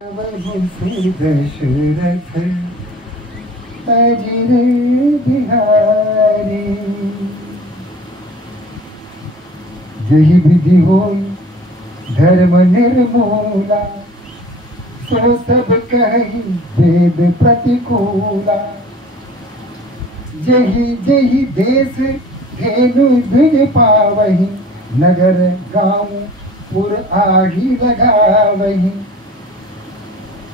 दशरथ अजिरे बिहारी, यही विधि हो धर्म निर्मूला, सो सब कही वेद प्रतिकूला। जही जही देश धेनु भिज पावही, नगर गांव पुर आगी लगावही।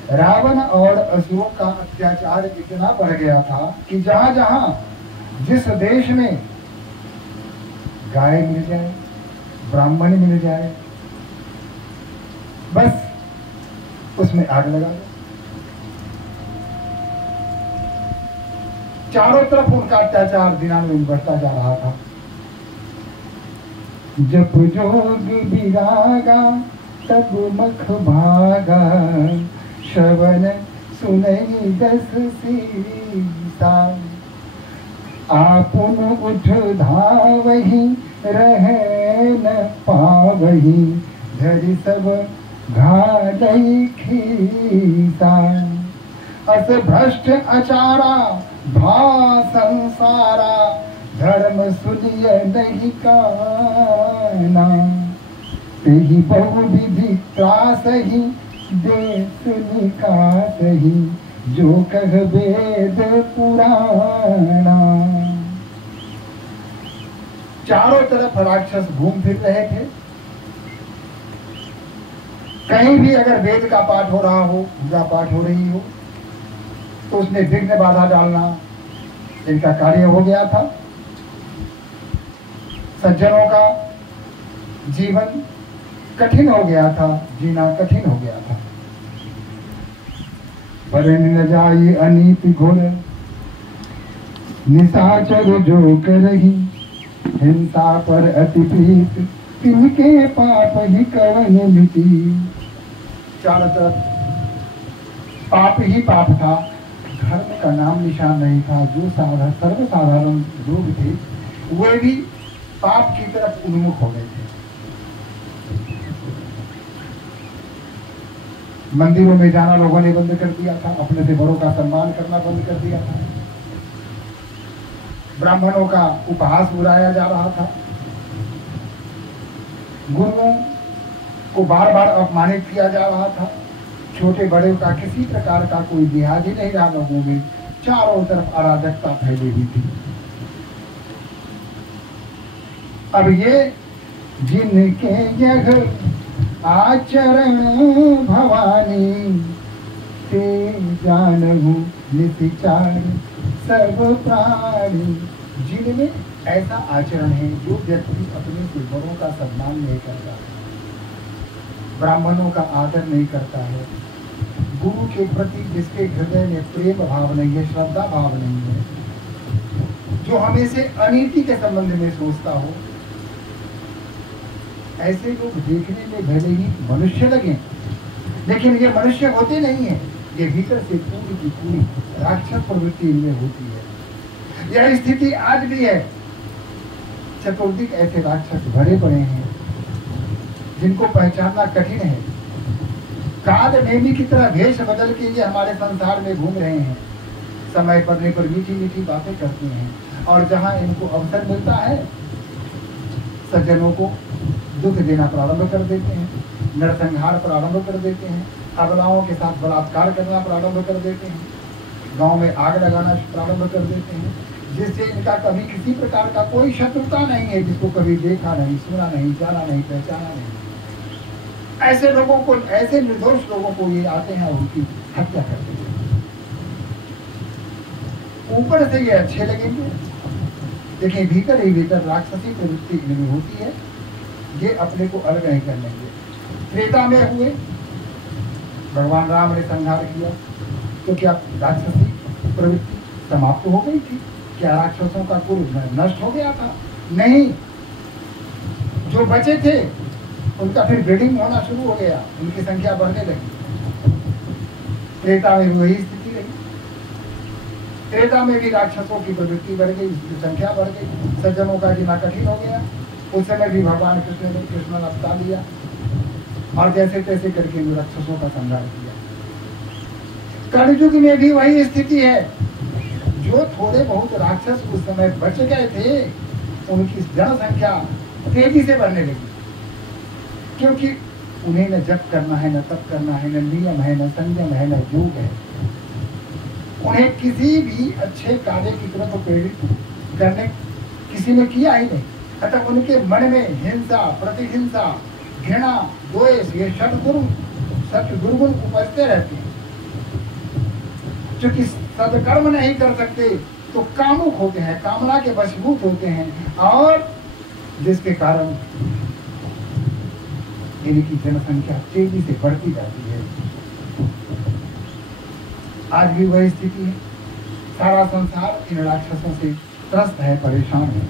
रावण और असुरों का अत्याचार इतना बढ़ गया था कि जहां जहां जिस देश में गाय मिल जाए, ब्राह्मण मिल जाए, बस उसमें आग लगा दो। चारों तरफ उनका अत्याचार दिनानुदिन बढ़ता जा रहा था। जब जोग विरागा तब मख भागा, श्रवण सुनई दस सीता। आपुन उठ धावही रह न पावही, धरि सब घालई खीसा। अस भ्रष्ट अचारा भा संसारा, धर्म सुनिय नहीं काना। तेहि बहुविधि त्रासहि देश निकासहि, जो कह वेद पुराणा। चारों तरफ राक्षस घूम फिर रहे थे। कहीं भी अगर वेद का पाठ हो रहा हो, पूजा पाठ हो रही हो, तो उसमें विघ्न बाधा डालना इनका कार्य हो गया था। सज्जनों का जीवन कठिन हो गया था, जीना कठिन हो गया था। पर न जाई अनीति घोर, निशाचर जो करही। हिंसा पर अति प्रीत, तिनके पाप ही कवन मिटी। चारों तरफ पाप ही पाप था, धर्म का नाम निशान नहीं था। जो सर्वसाधारण लोग थे वे भी पाप की तरफ उन्मुख हो गए थे। मंदिरों में जाना लोगों ने बंद कर दिया था, अपने से बड़ों का सम्मान करना बंद कर दिया था। ब्राह्मणों का उपहास उड़ाया जा रहा था। गुरुओं को बार बार अपमानित किया जा रहा था। छोटे बड़े का किसी प्रकार का कोई लिहाज ही नहीं रहा लोगों में। चारों तरफ अराजकता फैली हुई थी। अब ये जिनके यह आचरण भवानी, ते जानहु नितिचार सर्व प्राणी। जिनमें ऐसा आचरण है जो व्यक्ति अपने से बड़ों का सम्मान नहीं करता है, ब्राह्मणों का आदर नहीं करता है, गुरु के प्रति जिसके हृदय में प्रेम भाव नहीं है, श्रद्धा भाव नहीं है, जो हमेशा अनीति के संबंध में सोचता हो, ऐसे लोग देखने में भले ही मनुष्य लगे, लेकिन ये मनुष्य होते नहीं है। ये भीतर से पूरी की पूरी राक्षस प्रवृत्ति इनमें होती है। यह स्थिति आज भी है। चतुर्दिक ऐसे राक्षस भरे पड़े हैं जिनको पहचानना कठिन है। काल नेमी की तरह भेष बदल के ये हमारे संसार में घूम रहे हैं। समय पड़ने पर मीठी मीठी बातें करते हैं, और जहां इनको अवसर मिलता है सज्जनों को दुख देना प्रारंभ कर देते हैं, नरसंहार प्रारंभ कर देते हैं, अबलाओं के साथ बलात्कार करना प्रारंभ कर देते हैं, गांव में आग लगाना प्रारंभ कर देते हैं, जिससे इनका कभी किसी प्रकार का कोई शत्रुता नहीं है, जिसको कभी देखा नहीं, सुना नहीं, जाना नहीं, पहचाना नहीं। ऐसे लोगों को, ऐसे निर्दोष लोगों को ये आते हैं और उनकी हत्या कर देते हैं। ऊपर से ये अच्छे लगेंगे, लेकिन भीतर ही भीतर राक्षसी प्रवृत्ति इनमें होती है। ये अपने को अलग नहीं कर लेंगे। त्रेता में हुए भगवान राम ने संहार किया तो क्या राक्षसी प्रवृत्ति समाप्त हो गई थी? क्या राक्षसों का कुल नष्ट हो गया था? नहीं, जो बचे थे उनका फिर ब्रीडिंग होना शुरू हो गया, उनकी संख्या बढ़ने लगी। त्रेता में वही स्थिति रही। त्रेता में भी राक्षसों की प्रवृत्ति बढ़ गई, उसकी संख्या बढ़ गई, सज्जनों का जीना कठिन हो गया। उस समय भी भगवान कृष्ण ने कृष्ण अवतार लिया और जैसे तैसे करके राक्षसों का संहार किया। कलयुग में भी वही स्थिति है। जो थोड़े बहुत राक्षस उस समय बच गए थे, उनकी जनसंख्या तेजी से बढ़ने लगी, क्योंकि उन्हें न जप करना है, न तप करना है, न नियम है, न संयम है, न योग है। उन्हें किसी भी अच्छे कार्य की तरफ प्रेरित करने किसी ने किया ही नहीं। अतः उनके मन में हिंसा, प्रतिहिंसा, घृणा, द्वेष, ये सत दुर्गुण उपजते रहते हैं। क्योंकि सदकर्म नहीं कर सकते तो कामुक होते हैं, कामना के वशीभूत होते हैं, और जिसके कारण इनकी जनसंख्या तेजी से बढ़ती जाती है। आज भी वही स्थिति है। सारा संसार इन राक्षसों से त्रस्त है, परेशान है।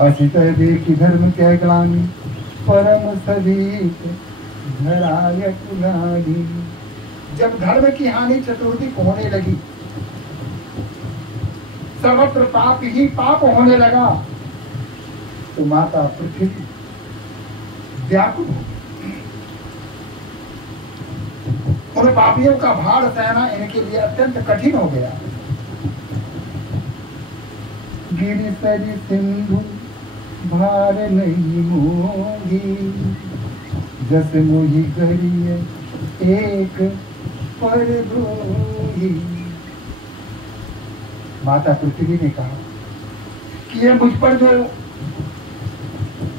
असित देखी धर्म के ग्लानि, परम सदीप धराय कुलानि। जब धर्म की हानि चतुर्दिक होने लगी, सर्वत्र पाप ही पाप होने लगा, तो माता पृथ्वी व्याकुल हो। उन पापियों का भार सहना इनके लिए अत्यंत कठिन हो गया। गिरि सरि सिंधु भार नहीं मोही, जस मोहि करिय एक पर द्रोही। माता पृथ्वी ने कहा कि ये मुझ पर जो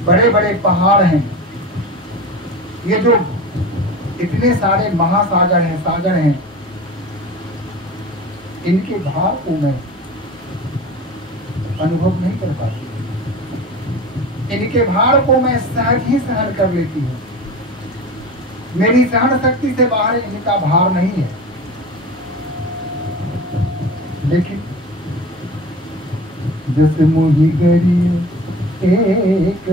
बड़े बड़े पहाड़ हैं, ये जो इतने सारे महासागर हैं, सागर हैं, इनके भार को मैं अनुभव नहीं कर पाती। इनके भार को मैं सहज ही सहन कर लेती हूँ। मेरी सहन शक्ति से बाहर इनका भार नहीं है। लेकिन जैसे मोही गरी एक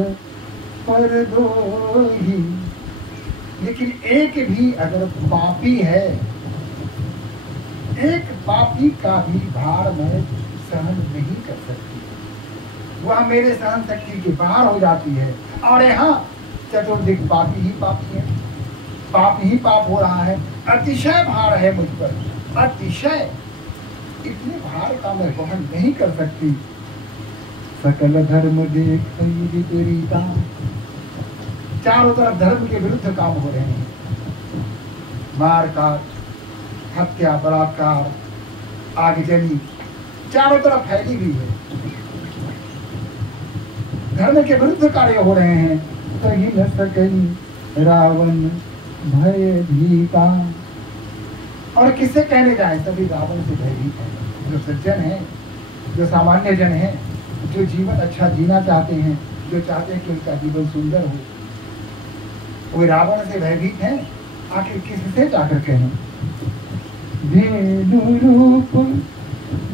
पर दोही, लेकिन एक भी अगर पापी है, एक पापी का भी भार मैं सहन नहीं कर सकती। वह मेरे सहन शक्ति के बाहर हो जाती है। और यहाँ चतुर्दिक पापी ही पापी है, पाप ही पाप हो रहा है। अतिशय भार है मुझ पर, अतिशय। इतने भार का मैं वहन नहीं कर सकती। सकल धर्म देख विपरीता, चारों तरफ धर्म के विरुद्ध काम हो रहे हैं। मारकाट, हत्या, बलात्कार, आगजनी चारों तरफ फैली हुई है। धर्म के विरुद्ध कार्य हो रहे हैं। सही न सकई रावण भय भीता। और किससे कहने जाए, सभी रावण से भयभीत है। जो सज्जन है, जो सामान्य जन है, जो जीवन अच्छा जीना चाहते हैं, जो चाहते हैं कि उनका जीवन सुंदर हो, वो रावण से भयभीत है। आखिर किससे जाकर कहें। भेदु रूप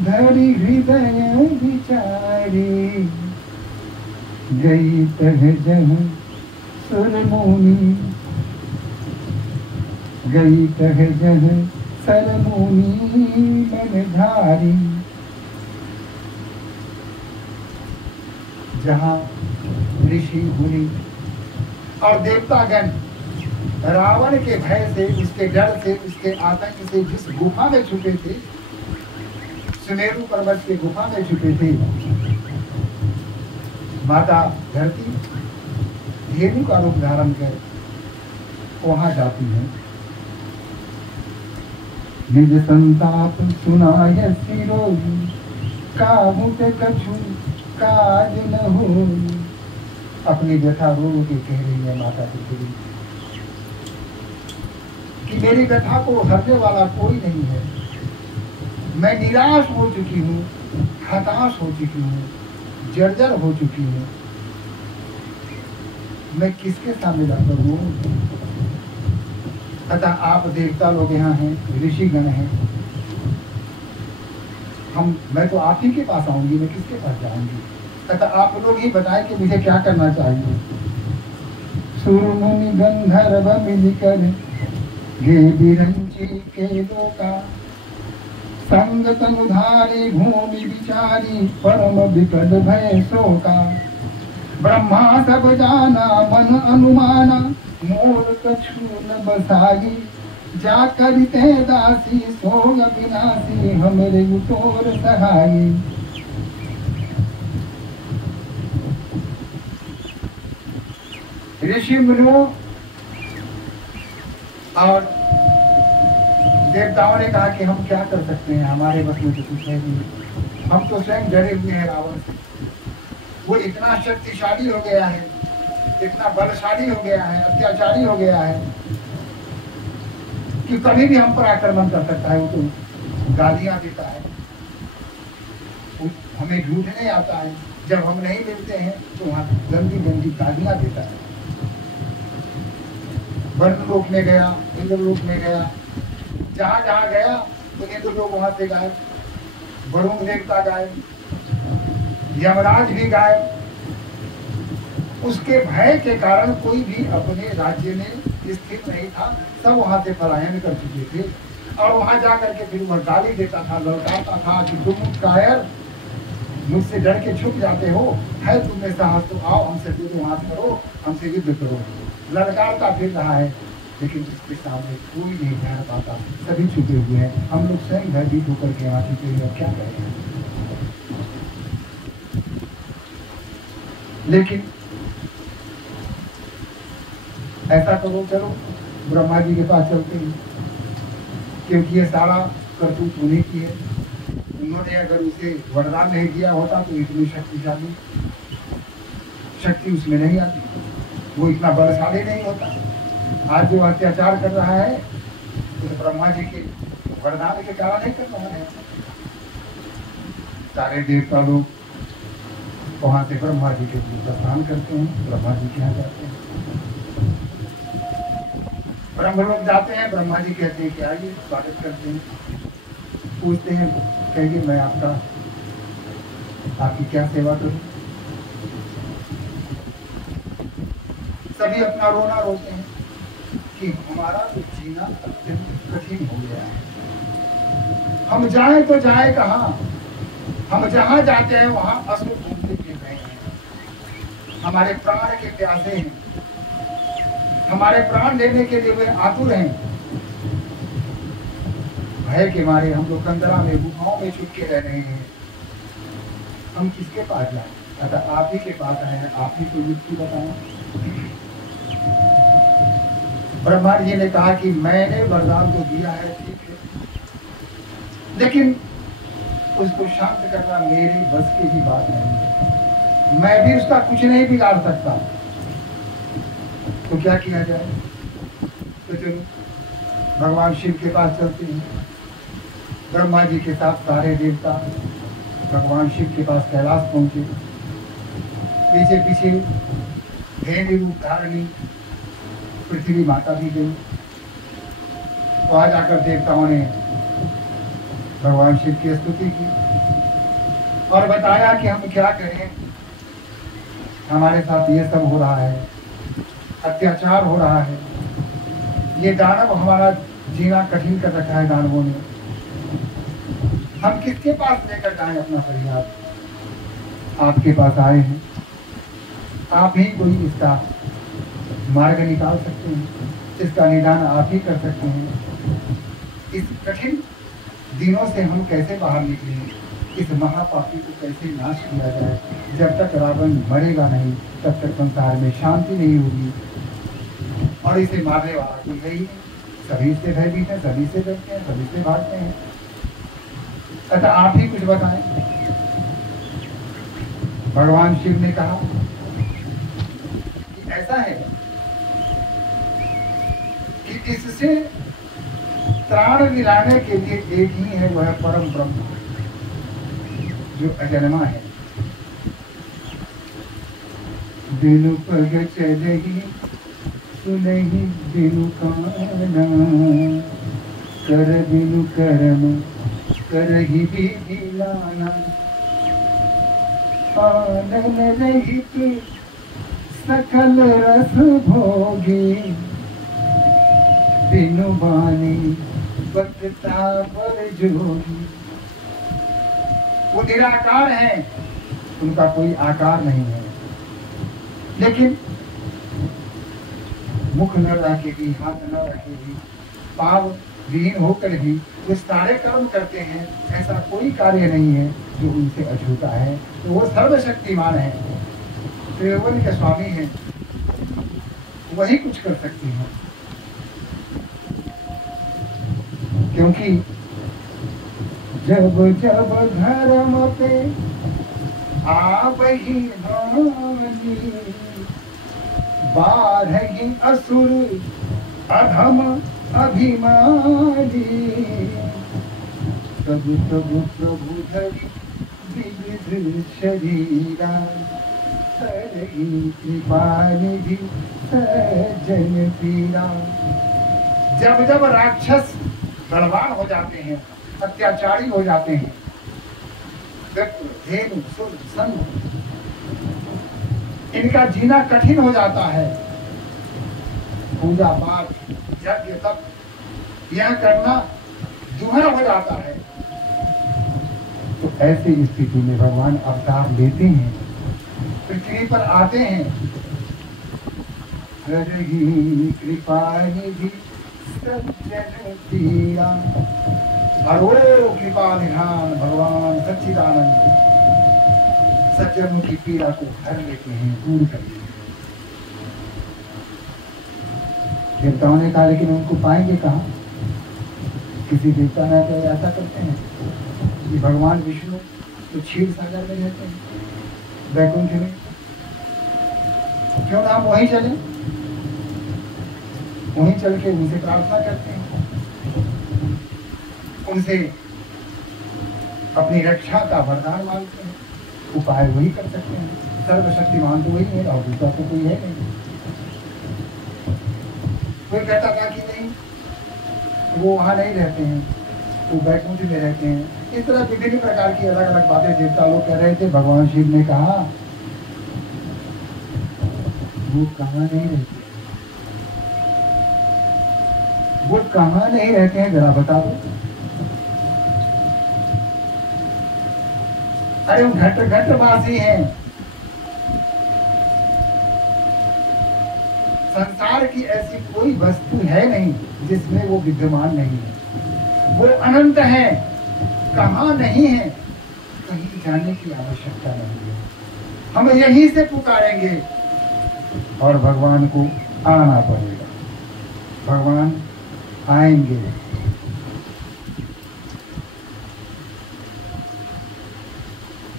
धरि हृदय विचारी, गई तह जह सुरमुनि, गई तह जह सरमुनि मन धारी। जहाँ ऋषि मुनि और देवतागण रावण के भय से, उसके डर से, उसके आतंक से जिस गुफा में छुपे थे, सुमेरु पर्वत के गुफा में छुपे थे, माता धरती धेनु का रूप धारण कर वहां जाती है। निज संताप सुनाय सिरोई, काहू ते कछु काज न हो। अपनी व्यथा रो के कह रही है माता पृथ्वी कि मेरी व्यथा को हरने वाला कोई नहीं है। मैं निराश हो चुकी हूँ, हताश हो चुकी हूँ, जर्जर हो चुकी हूँ। मैं किसके सामने जाकर रो? अतः आप देवता लोग यहाँ हैं, ऋषिगण हैं, मैं तो आप ही के पास आऊंगी, मैं किसके पास जाऊंगी? अतः आप लोग ही बताएं कि मुझे क्या करना चाहिए। सुरमुनि गंधर्व मिलकर गे बिरंची के लोका, संग तनुधारी भूमि विचारी, परम विकट भय शोका। ब्रह्मा सब जाना मन अनुमाना, मोर कछु न बसाई, जा करते दासी सोग विनाशी हमरे उतोर सहाय। ऋषि मुनियों और देवताओं ने कहा कि हम क्या कर सकते हैं, हमारे बस में तो कुछ है नहीं, हम तो स्वयं डरे हुए हैं रावण से। वो इतना शक्तिशाली हो गया है, इतना बलशाली हो गया है, अत्याचारी हो गया है कि कभी भी हम पर आक्रमण कर सकता है। वो तो गालियां देता है, हमें ढूंढने आता है, जब हम नहीं मिलते हैं तो वहां गंदी गंदी गालियां देता है। वर्ण लोक में गया, इंद्र लोक में गया, जहां जहां गया तो इंद्र लोग वहां से गायब, वरुण देवता गायब, यमराज भी गायब। उसके भय के कारण कोई भी अपने राज्य में स्थिर नहीं था, सब वहां से पलायन कर चुके थे। और वहां जाकर के फिर वह गाली देता था, लौटाता था कि तुम कायर, मुझसे डर के छुप जाते हो, है तुम में साहस तो आओ हमसे दोनों हाथ करो, हमसे युद्ध करो। ललकारता फिर रहा है, लेकिन उसके सामने कोई नहीं ध्यान पाता, सभी छुपे हुए हैं। हम लोग स्वयं भयभीत होकर के वहां छुपे हुए, क्या करें। लेकिन ऐसा करो, चलो ब्रह्मा जी के पास चलते हैं, क्योंकि ये सारा करतूत उन्हीं की है। उन्होंने अगर उसे वरदान नहीं दिया होता तो इतनी शक्तिशाली शक्ति उसमें नहीं आती, वो इतना बलशाली नहीं होता। आज जो अत्याचार कर रहा है उस ब्रह्मा जी के वरदान के कारण नहीं कर रहा है। सारे देवता लोग वहां से ब्रह्मा जी के प्रस्थान करते हैं, ब्रह्मा जी के यहाँ जाते हैं। ब्रह्म लोग जाते हैं, ब्रह्मा जी कहते हैं कि आइए, स्वागत करते हैं, पूछते हैं कहिए मैं आपकी क्या सेवा करूं। सभी अपना रोना रोते हैं कि हमारा तो जीना अत्यंत कठिन हो गया है, हम जाएं तो जाएं कहाँ, हम जहां जाते हैं वहां असुर घूमते फिर रहे हैं, हमारे प्राण के प्यासे हैं, हमारे प्राण लेने के लिए वे आतुर हैं। भय के मारे हम लोग कंदरा में, गुफाओं में छुप के रह रहे हैं, हम किसके पास जाएं। अतः आप ही के पास आए हैं, आप ही को युक्ति बताएं। ब्रह्मा जी ने कहा कि मैंने वरदान को दिया है, ठीक है, लेकिन उसको शांत करना मेरी बस की भी बात नहीं है, मैं भी उसका कुछ नहीं बिगाड़ सकता। तो क्या किया जाए। तो चलो भगवान शिव के पास चलते हैं। ब्रह्मा जी के साथ सारे देवता भगवान शिव के पास कैलाश पहुंचे। पीछे पीछे धेनु रूप धारणी पृथ्वी माता भी गई। तो आ जाकर देवताओं ने भगवान शिव की स्तुति की और बताया कि हम क्या करें, हमारे साथ ये सब हो रहा है, अत्याचार हो रहा है, ये दानव हमारा जीना कठिन कर रखा है दानवों ने, हम किसके पास लेकर जाएं अपना फरियाद। आपके पास आए हैं, आप ही कोई इसका मार्ग निकाल सकते हैं, इसका निदान आप ही कर सकते हैं। इस कठिन दिनों से हम कैसे बाहर निकलें, इस महापापी को कैसे नाश किया जाए। जब तक रावण मरेगा नहीं तब तक संसार में शांति नहीं होगी, और इसे मारने वाला कोई है ही नहीं। सभी से भयभीत है, सभी से डरते हैं, सभी से भागते हैं। अतः आप ही कुछ बताएं। भगवान शिव ने कहा कि ऐसा है कि इससे त्राण दिलाने के लिए एक ही है, वह परम ब्रह्म जो अजन्मा है। बिनु पग चलही सुनहि बिनु काना, कर बिनु कर्म करहि विधि नाना। आनन रहित सकल रस भोगी, बिनु बानी बकता बर जोगी। वो निराकार है, उनका कोई आकार नहीं है, लेकिन मुख न रखेगी, हाथ न रखेगी, पाप विहीन होकर भी वो सारे कर्म करते हैं, ऐसा कोई कार्य नहीं है जो उनसे अछूता है। तो वो सर्वशक्तिमान है, त्रिभुवन के स्वामी हैं, वही कुछ कर सकते हैं। क्योंकि जब जब धर्म पे आवही हानि, बारही असुर अधम अभिमानी, तब तब प्रभु धरि विविध शरीरा, कृपा निधि सज्जन पीरा। जब जब राक्षस बलवान हो जाते हैं, अत्याचारी हो जाते हैं, धेनु सुर संग, इनका जीना कठिन हो जाता है, पूजा पाठ यज्ञ तप यह करना दुहरा हो जाता है, तो ऐसी स्थिति में भगवान अवतार लेते हैं, पृथ्वी पर आते हैं। हरि कृपा निधि सज्जन पीरा, और वो कृपा निधान भगवान सच्चिदानंद सज्जनों की पीड़ा को हर लेते हैं, दूर कर देते हैं। देवताओं ने कहा लेकिन उनको पाएंगे कहाँ? किसी देवता ने तो ऐसा करते हैं कि भगवान विष्णु तो क्षीर सागर में रहते हैं, वैकुंठ में, क्यों ना हम वहीं चले, वहीं चल के उनसे प्रार्थना करते हैं, उनसे अपनी रक्षा का वरदान मांगते हैं। उपाय वही कर सकते हैं, सर्वशक्तिमान तो वही है, और दूसरा तो कोई है नहीं। कोई कहता था कि नहीं वो वहां नहीं रहते हैं, वो वैकुंठ में रहते हैं। इस तरह विभिन्न प्रकार की अलग अलग बातें देवता लोग कह रहे थे। भगवान शिव ने कहा वो कहाँ नहीं रहते, वो कहाँ नहीं रहते हैं, जरा बता दो। अरे वो घट घटवासी हैं। संसार की ऐसी कोई वस्तु है नहीं जिसमें वो विद्यमान नहीं है। वो अनंत है, कहाँ नहीं है, कहीं जाने की आवश्यकता नहीं है। हम यहीं से पुकारेंगे और भगवान को आना पड़ेगा, भगवान आएंगे।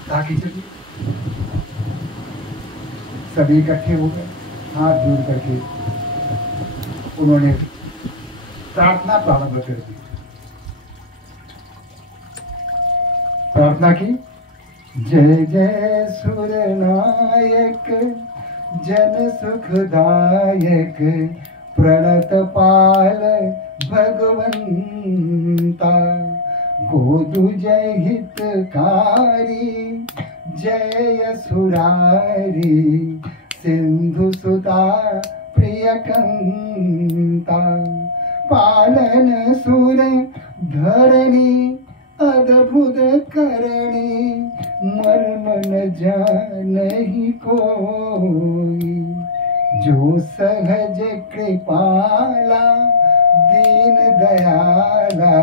ताकि चलिए सभी इकट्ठे हो गए, हाथ जोड़ करके उन्होंने प्रार्थना प्रारंभ कर दी। प्रार्थना की, जय जय सुर नायक जन सुखदायक, प्रणत पाल भगवंता, गोदु जय हितकारी जय सुरारी, सिंधु सुता प्रियकंता, पालन सुर धरणी अद्भुत करणी, मर्म न जानहि कोई, जो सहज कृपाला दीन दयाला,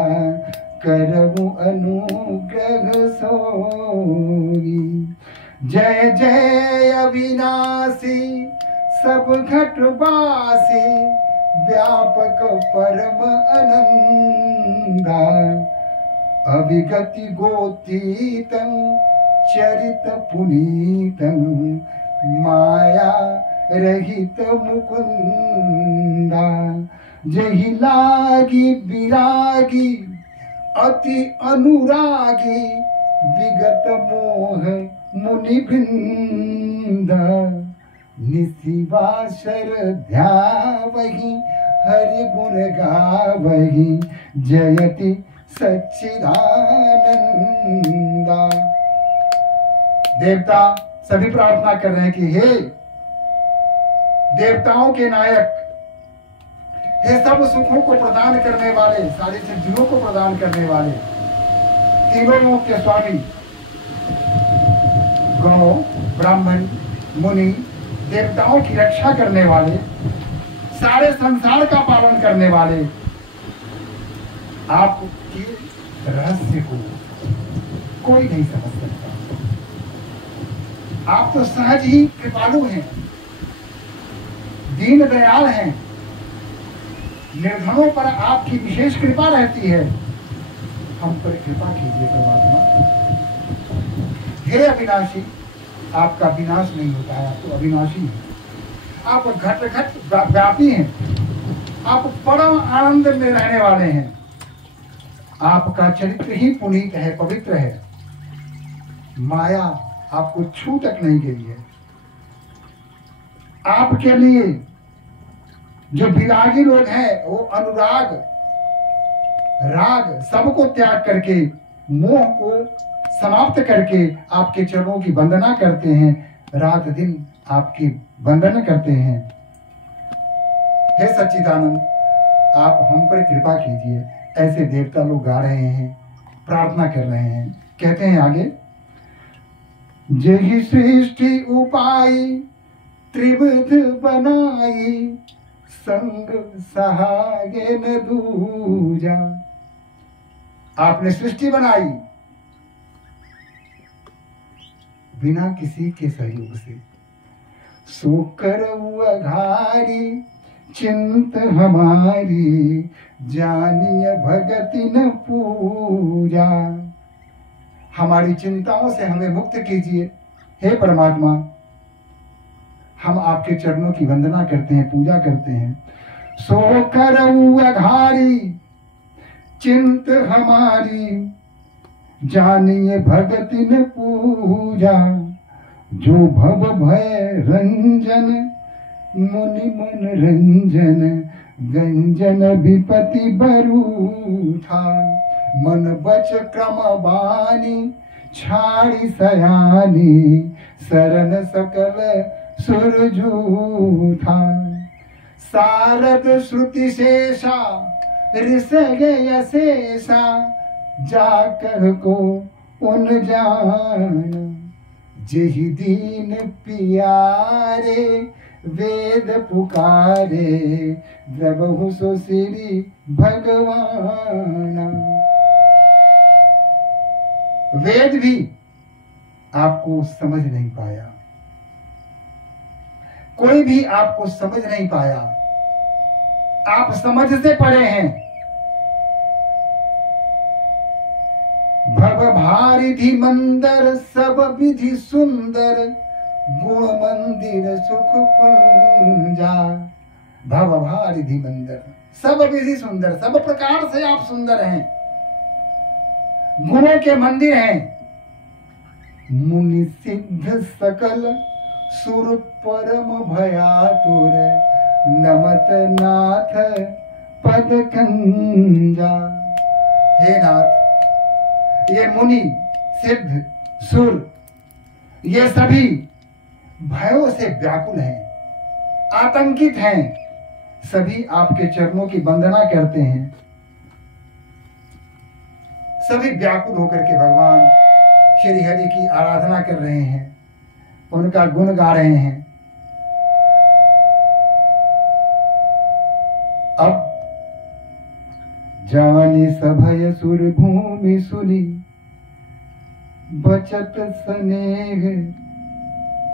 करहु अनुग्रह सोई। जय जय अविनाशी सब घटवासी, व्यापक परम आनंदा, अभिगति गोतीतं चरित पुनीतं, माया रहित मुकुंदा, जहि लागी विरागी अति अनुरागी, विगत मोह मुनि वृंदा, निशिवाशर ध्यावहि हरि गुण गावहि, जयति सच्चिदानंदा। देवता सभी प्रार्थना कर रहे हैं कि हे देवताओं के नायक, हे सब सुखों को प्रदान करने वाले, सारी सिद्धियों को प्रदान करने वाले, तीनों लोक के स्वामी, गौ ब्राह्मण मुनि देवताओं की रक्षा करने वाले, सारे संसार का पालन करने वाले, आपके रहस्य को कोई नहीं समझ सकता। आप तो सहज ही कृपालु हैं, दीन दयाल हैं, निर्धनों पर आपकी विशेष कृपा रहती है। हम पर कृपा कीजिए परमात्मा। हे अविनाशी, आपका विनाश नहीं होता है, आप तो अविनाशी हैं। आप घट घट व्यापी हैं, आप परम आनंद में रहने वाले हैं। आपका चरित्र ही पुनीत है, पवित्र है। माया आपको छू तक नहीं गई है। आपके लिए जो विरागी लोग हैं वो अनुराग राग सबको त्याग करके, मोह को समाप्त करके आपके चरणों की वंदना करते हैं, रात दिन आपकी वंदना करते हैं। हे सच्चिदानंद, आप हम पर कृपा कीजिए। ऐसे देवता लोग गा रहे हैं, प्रार्थना कर रहे हैं। कहते हैं आगे, जही सृष्टि उपाय त्रिविध बनाई, संग सहाय न दूजा। आपने सृष्टि बनाई बिना किसी के सहयोग से, सो करऊ अघारी चिंत हमारी, जानिय भगति न पूजा। हमारी चिंताओं से हमें मुक्त कीजिए हे परमात्मा। हम आपके चरणों की वंदना करते हैं, पूजा करते हैं। सो करऊ अघारी चिंत हमारी, जानिए भगति न पूजा। जो भव भय रंजन मुनि मन रंजन, गंजन विपति बरू था। मन बच क्रम बानी छाड़ी सयानी, शरण सकल सुरजू था। सारद श्रुति शेषा ऋष गय शेषा, जाकर को उन जान। जेहि दीन पियारे वेद पुकारे, द्रवहु सो श्री भगवान। वेद भी आपको समझ नहीं पाया, कोई भी आपको समझ नहीं पाया। आप समझ से परे हैं। भव भारिधि मंदर सब विधि सुंदर, गुण मंदिर सुख पुंजा। भव भारिधि मंदर सब विधि सुंदर, सब प्रकार से आप सुंदर हैं, गुणों के मंदिर हैं। मुनि सिद्ध सकल सुर परम भयातुर, नमत नाथ पद कंजा। हे नाथ, ये मुनि सिद्ध सुर ये सभी भयों से व्याकुल हैं, आतंकित हैं। सभी आपके चरणों की वंदना करते हैं। सभी व्याकुल होकर के भगवान श्री हरि की आराधना कर रहे हैं, उनका गुण गा रहे हैं। अब जानी सभय सुर भूमि सुनी, बचत स्नेह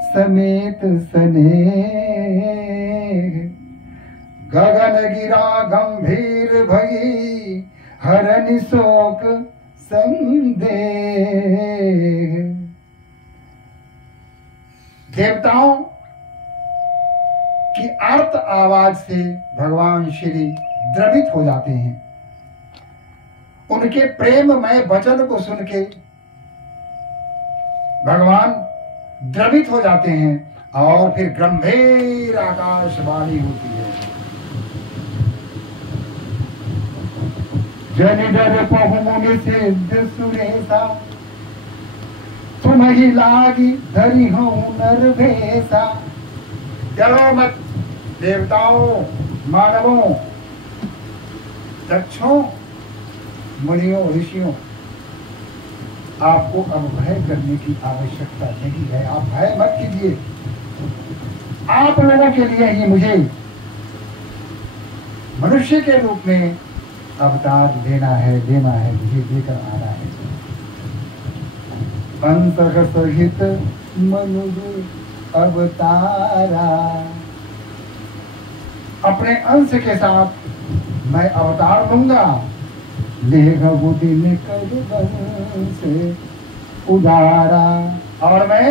समेत स्नेह। गगन गिरा गंभीर भई, हरनि शोक संदेह। देवताओं की आर्त आवाज से भगवान श्री द्रवित हो जाते हैं। उनके प्रेममय वचन को सुन के भगवान द्रवित हो जाते हैं और फिर गंभीर आकाशवाणी होती है। जन डर पहु मुनि सिद्ध सुरेशा, तुम ही लागी धरी हूं नर भेसा। डरो मत देवताओं, मानवों, दक्षों, मुनियों, ऋषियों, आपको अब भय करने की आवश्यकता नहीं है। आप भय मत कीजिए। आप लोगों के लिए ही मुझे मनुष्य के रूप में अवतार लेना है मुझे लेकर आना है। अंतक सहित मनुज अवतारा, अपने अंश के साथ मैं अवतार लूंगा। लेगा वो दिन कर से उदारा, और मैं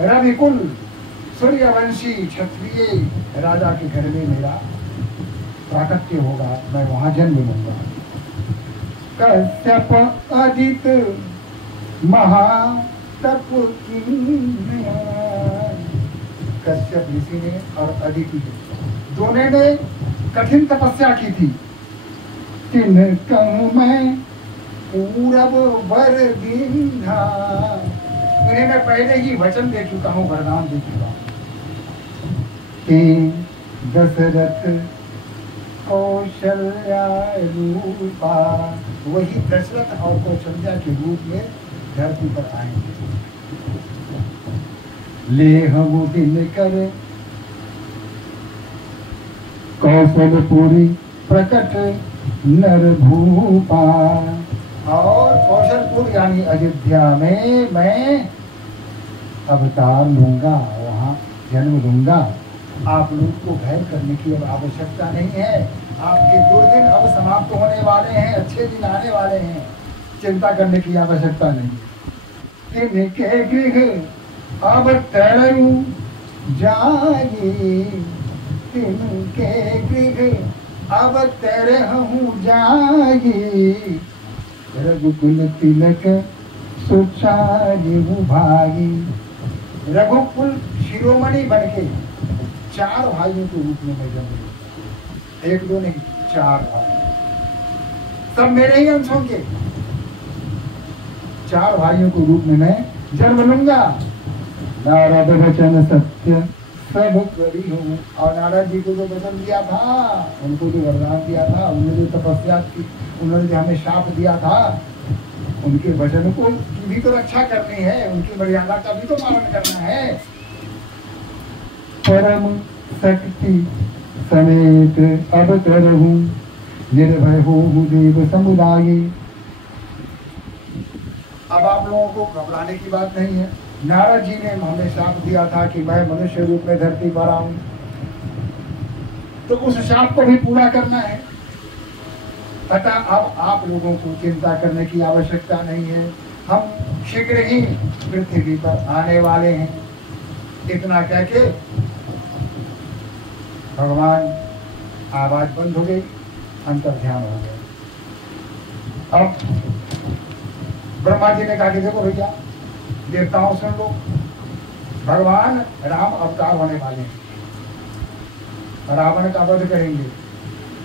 रविकुल सूर्यवंशी क्षत्रिय राजा के घर में मेरा प्राकट्य होगा, मैं वहां जन्म लूंगा। कश्यप अदित महातप कश्यप ऋषि ने और अदिति दोनों ने कठिन तपस्या की थी। तिन कहूं मैं पूरब वर दीन्हा, उन्हें मैं पहले ही वचन दे चुका हूँ, वरदान दे चुका हूँ। दशरथ कौशल्या रूपा, वही दशरथ और कौशल्या के रूप में धरती पर आएंगे। ले हम दिन कर कौशलपुरी प्रकट नर भूपा, और कौशलपुर यानी अयोध्या में मैं अवतार लूंगा, वहां जन्म लूंगा। आप लोग को भय करने की अब आवश्यकता नहीं है, आपके दुर्दिन अब समाप्त होने वाले हैं, अच्छे दिन आने वाले हैं, चिंता करने की आवश्यकता नहीं। तिनके गृह अब तरऊ जाई, तिनके गृह अब तरहूं जाई। रघुकुल तिलक सुचारी भाई, रघुकुल शिरोमणि बनके 4 भाइयों के रूप में मैं जन्म लूंगा। 1 2 नहीं, 4 भाई, सब मेरे ही अंश होंगे। 4 भाइयों के रूप में मैं जन्म लूंगा। नारद वचन सत्य सब करी हूँ, और नारद जी को जो वचन दिया था, उनको जो वरदान दिया था, उन्होंने जो तपस्या की, उन्होंने जो हमें शाप दिया था, उनके वचन को की भी तो रक्षा करनी है, उनकी मर्यादा का भी तो पालन करना है। परम शक्ति समेत अब करहूं, निर्भय हो देव समुदाय। अब आप लोगों को घबराने की बात नहीं है। नारद जी ने हमें शाप दिया था कि मैं मनुष्य रूप में धरती पर आऊं, तो उस शाप को भी पूरा करना है। अतः अब आप लोगों को चिंता करने की आवश्यकता नहीं है, हम शीघ्र ही पृथ्वी पर आने वाले हैं। इतना कह के भगवान आवाज बंद हो गई, अंतर्ध्यान हो गया। अब ब्रह्मा जी ने कहा कि देखो भैया देवताओं सुन लो, भगवान राम अवतार होने वाले हैं, रावण का वध करेंगे।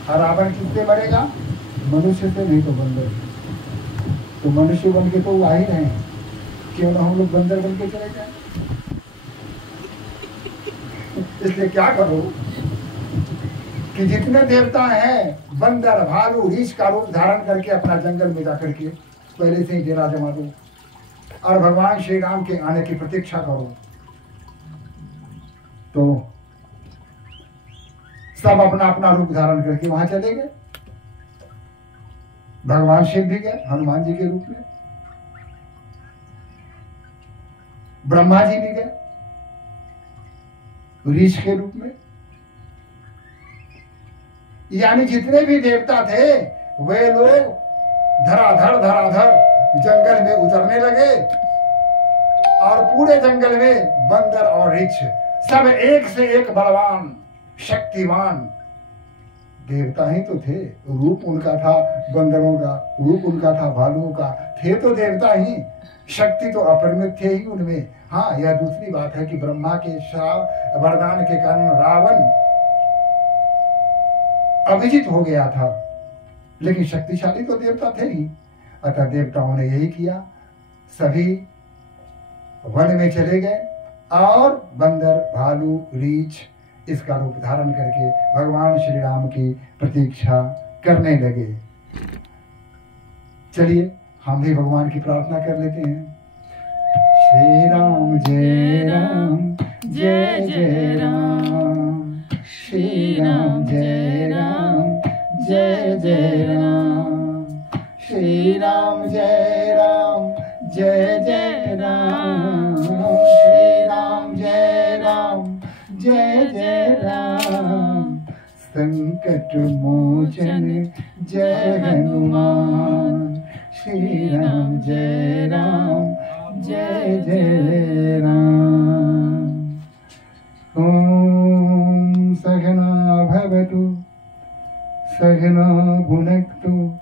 और रावण किससे मरेगा? मनुष्य से, नहीं तो बंदर। तो मनुष्य बन के तो वो आ ही रहे हैं, क्यों ना हम लोग बंदर बन के चले जाए। इसलिए क्या करो कि जितने देवता हैं बंदर भालू रीछ का रूप धारण करके अपना जंगल में जाकर के पहले से ही डेरा जमा दो, और भगवान श्री राम के आने की प्रतीक्षा करो। तो सब अपना अपना रूप धारण करके वहां चले गए। भगवान शिव भी गए हनुमान जी के रूप में, ब्रह्मा जी भी गए ऋषि के रूप में, यानी जितने भी देवता थे वे लोग धराधर जंगल में उतरने लगे, और पूरे जंगल में बंदर और रीछ सब एक से एक बलवान शक्तिमान देवता ही तो थे। रूप उनका था बंदरों का, रूप उनका था भालुओं का, थे तो देवता ही, शक्ति तो अपरिमित थे ही उनमें। हाँ, यह दूसरी बात है कि ब्रह्मा के शाप वरदान के कारण रावण अभिजित हो गया था, लेकिन शक्तिशाली तो देवता थे ही। अतः देवताओं ने यही किया, सभी वन में चले गए और बंदर भालू रीछ इसका रूप धारण करके भगवान श्री राम की प्रतीक्षा करने लगे। चलिए हम भी भगवान की प्रार्थना कर लेते हैं। श्री राम जय राम जय जय राम, श्री राम जय राम जय जय राम। संकट मोचन जय हनुमान। श्री राम जय राम जय जय राम। ओम सहना भवतु सहना भुनक्तु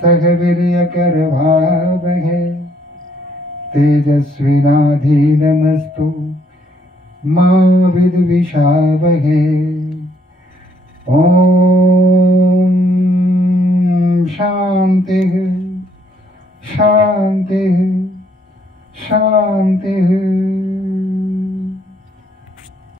सह वीर्यकरवावहै तेजस्विनाधीनमस्तु मा विद्विषावहै। ओम शांतिः शांतिः शांतिः।